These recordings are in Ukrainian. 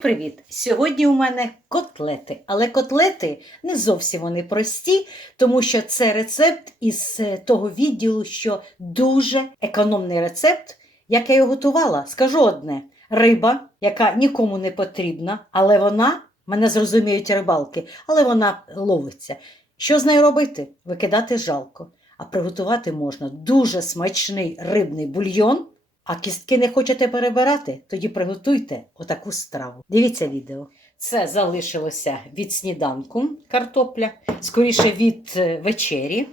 Привіт! Сьогодні у мене котлети, але котлети не зовсім вони прості, тому що це рецепт із е, того відділу, що дуже економний рецепт. Як я його готувала, скажу одне: риба, яка нікому не потрібна, але вона, мене зрозуміють рибалки, але вона ловиться. Що з нею робити? Викидати жалко. А приготувати можна дуже смачний рибний бульйон. А кістки не хочете перебирати? Тоді приготуйте отаку страву. Дивіться відео. Це залишилося від сніданку картопля, скоріше від е, вечері.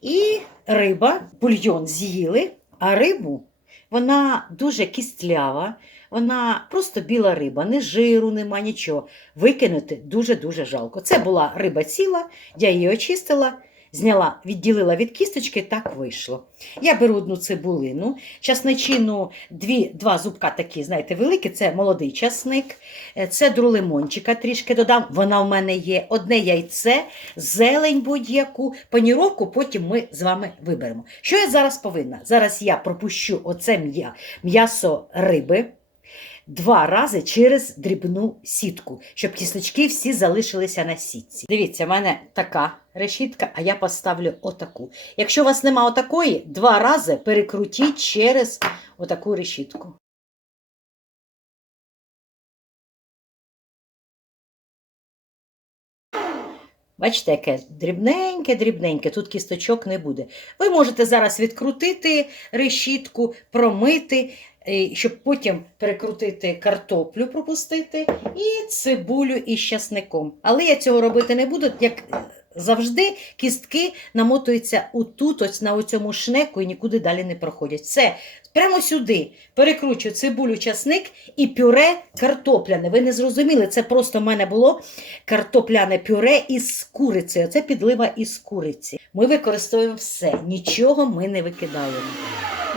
І риба, бульйон з'їли, а рибу вона дуже кістлява, вона просто біла риба, не жиру, нема нічого. Викинути дуже-дуже жалко. Це була риба ціла, я її очистила. Зняла, відділила від кісточки, так вийшло. Я беру одну цибулину, часничину, дві, два зубка такі, знаєте, великі, це молодий часник, е, цедру лимончика трішки додам. Вона в мене є одне яйце, зелень будь-яку, паніровку потім ми з вами виберемо. Що я зараз повинна? Зараз я пропущу оце м'я- м'ясо риби. Два рази через дрібну сітку, щоб кісточки всі залишилися на сітці. Дивіться, в мене така решітка, а я поставлю отаку. Якщо у вас нема отакої, два рази перекрутіть через отаку решітку. Бачите, яке дрібненьке, дрібненьке, тут кісточок не буде. Ви можете зараз відкрутити решітку, промити, щоб потім перекрутити картоплю, пропустити, і цибулю із часником. Але я цього робити не буду, як е, завжди, кістки намотуються отут, ось на цьому шнеку і нікуди далі не проходять. Все, прямо сюди перекручу цибулю, часник і пюре картопляне. Ви не зрозуміли, це просто в мене було картопляне пюре із курицею. Це підлива із куриці. Ми використовуємо все, нічого ми не викидаємо.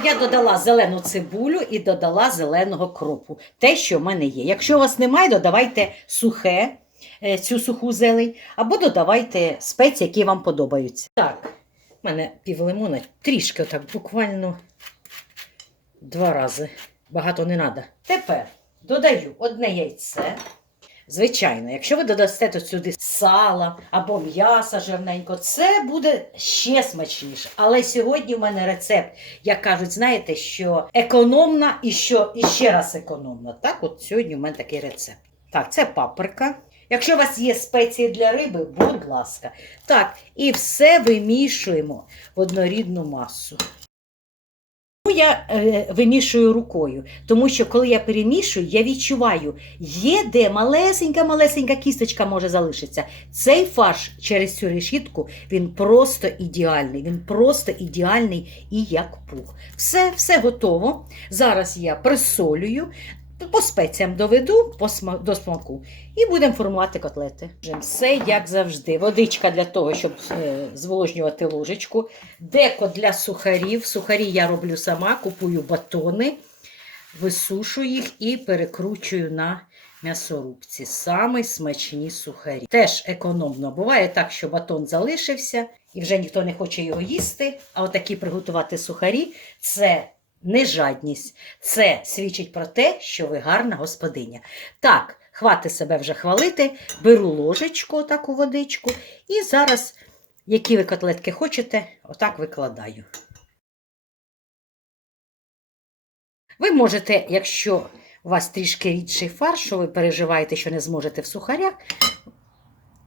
Я додала зелену цибулю і додала зеленого кропу. Те, що в мене є. Якщо у вас немає, додавайте сухе, е, цю суху зелень, або додавайте спеції, які вам подобаються. Так, в мене пів лимона, трішки отак, буквально два рази. Багато не треба. Тепер додаю одне яйце. Звичайно, якщо ви додасте тут сюди сала або м'яса жирненько, це буде ще смачніше. Але сьогодні в мене рецепт, як кажуть, знаєте, що економна і що і ще раз економна. Так, от сьогодні в мене такий рецепт. Так, це паприка. Якщо у вас є спеції для риби, будь ласка. Так, і все вимішуємо в однорідну масу. Я е, вимішую рукою, тому що коли я перемішую, я відчуваю, є де малесенька-малесенька кісточка може залишитися. Цей фарш через цю решітку він просто ідеальний. Він просто ідеальний і як пух. Все, все готово. Зараз я присолюю, по спеціям доведу по сма- до смаку і будемо формувати котлети. Все як завжди. Водичка для того, щоб е, зволожнювати ложечку. Деко для сухарів. Сухарі я роблю сама, купую батони, висушую їх і перекручую на м'ясорубці. Самі смачні сухарі. Теж економно. Буває так, що батон залишився і вже ніхто не хоче його їсти. А отакі приготувати сухарі це не жадність. Це свідчить про те, що ви гарна господиня. Так, хвати себе вже хвалити, беру ложечку, таку водичку, і зараз, які ви котлетки хочете, отак викладаю. Ви можете, якщо у вас трішки рідший фарш, що ви переживаєте, що не зможете в сухарях,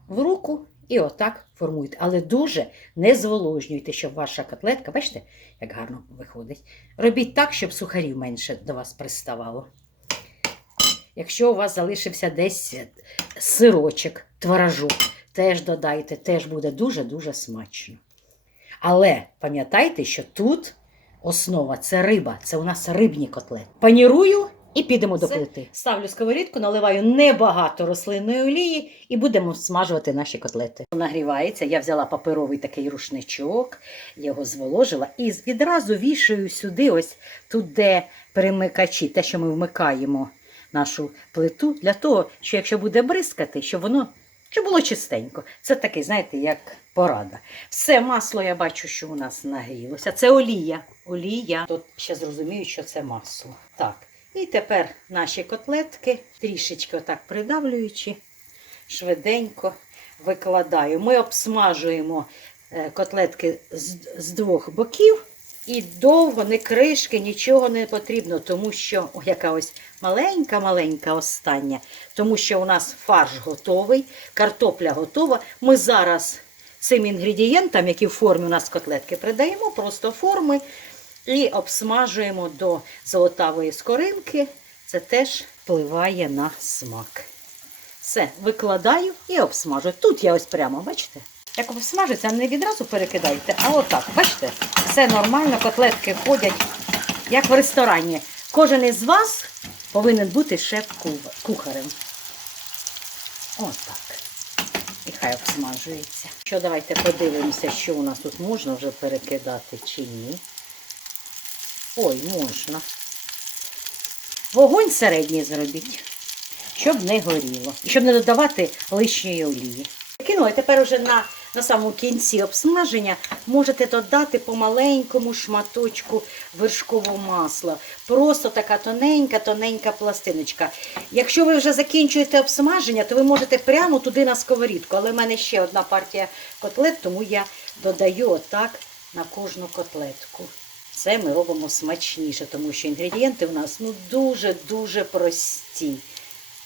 в руку і отак формуйте. Але дуже не зволожнюйте, щоб ваша котлетка, бачите, як гарно виходить. Робіть так, щоб сухарів менше до вас приставало. Якщо у вас залишився десь сирочок, творожок, теж додайте, теж буде дуже-дуже смачно. Але пам'ятайте, що тут основа це риба, це у нас рибні котлети. Панірую і підемо до плити. Ставлю сковорідку, наливаю небагато рослинної олії і будемо смажувати наші котлети. Нагрівається, я взяла паперовий такий рушничок, його зволожила і відразу вішаю сюди, ось тут, де перемикачі, те, що ми вмикаємо нашу плиту, для того, що якщо буде бризкати, щоб воно щоб було чистенько. Це такий, знаєте, як порада. Все масло я бачу, що у нас нагрілося. Це олія. Олія. Тут ще зрозумію, що це масло. Так, І тепер наші котлетки, трішечки отак придавлюючи, швиденько викладаю. Ми обсмажуємо е, котлетки з, двох боків. І довго, не кришки, нічого не потрібно, тому що о, яка ось маленька-маленька остання, тому що у нас фарш готовий, картопля готова. Ми зараз цим інгредієнтам, які в формі у нас котлетки, придаємо просто форми і обсмажуємо до золотавої скоринки. Це теж впливає на смак. Все, викладаю і обсмажую. Тут я ось прямо, бачите? Як обсмажиться, не відразу перекидайте, а отак, бачите? Все нормально, котлетки ходять, як в ресторані. Кожен із вас повинен бути шеф-кухарем. Отак. І хай обсмажується. Що давайте подивимося, що у нас тут можна вже перекидати чи ні. Ой, можна. Вогонь середній зробіть, щоб не горіло. І щоб не додавати лишньої олії. Кинула, тепер уже на, на самому кінці обсмаження можете додати по маленькому шматочку вершкового масла. Просто така тоненька, тоненька пластиночка. Якщо ви вже закінчуєте обсмаження, то ви можете прямо туди на сковорідку. Але в мене ще одна партія котлет, тому я додаю отак на кожну котлетку. Це ми робимо смачніше, тому що інгредієнти у нас ну, дуже-дуже прості.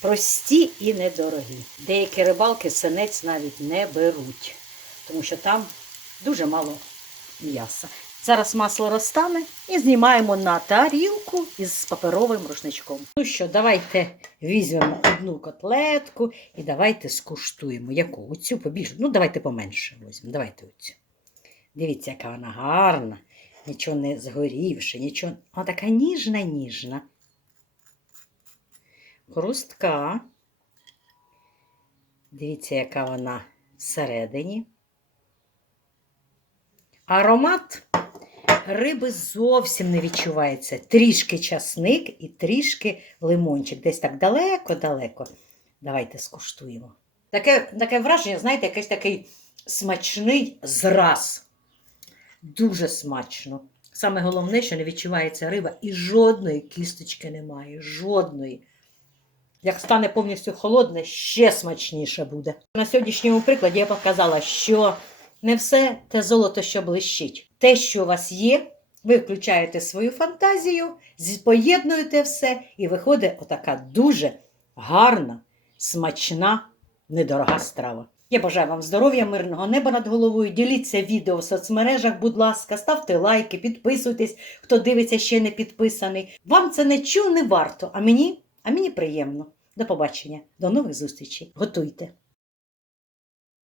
Прості і недорогі. Деякі рибалки синець навіть не беруть, тому що там дуже мало м'яса. Зараз масло розтане і знімаємо на тарілку із паперовим рушничком. Ну що, давайте візьмемо одну котлетку і давайте скуштуємо. Яку? Оцю побільше. Ну, давайте поменше візьмемо. Давайте оцю. Дивіться, яка вона гарна, нічого не згорівши, нічого. Вона така ніжна-ніжна. Хрустка. Дивіться, яка вона всередині. Аромат риби зовсім не відчувається. Трішки часник і трішки лимончик. Десь так далеко-далеко. Давайте скуштуємо. Таке, таке враження, знаєте, якийсь такий смачний зраз. Дуже смачно. Саме головне, що не відчувається риба, і жодної кісточки немає. Жодної. Як стане повністю холодне, ще смачніше буде. На сьогоднішньому прикладі я показала, що не все те золото, що блищить. Те, що у вас є, ви включаєте свою фантазію, поєднуєте все, і виходить отака дуже гарна, смачна, недорога страва. Я бажаю вам здоров'я, мирного неба над головою. Діліться відео в соцмережах, будь ласка, ставте лайки, підписуйтесь, хто дивиться ще не підписаний. Вам це нічого не варто, а мені, а мені приємно. До побачення, до нових зустрічей. Готуйте.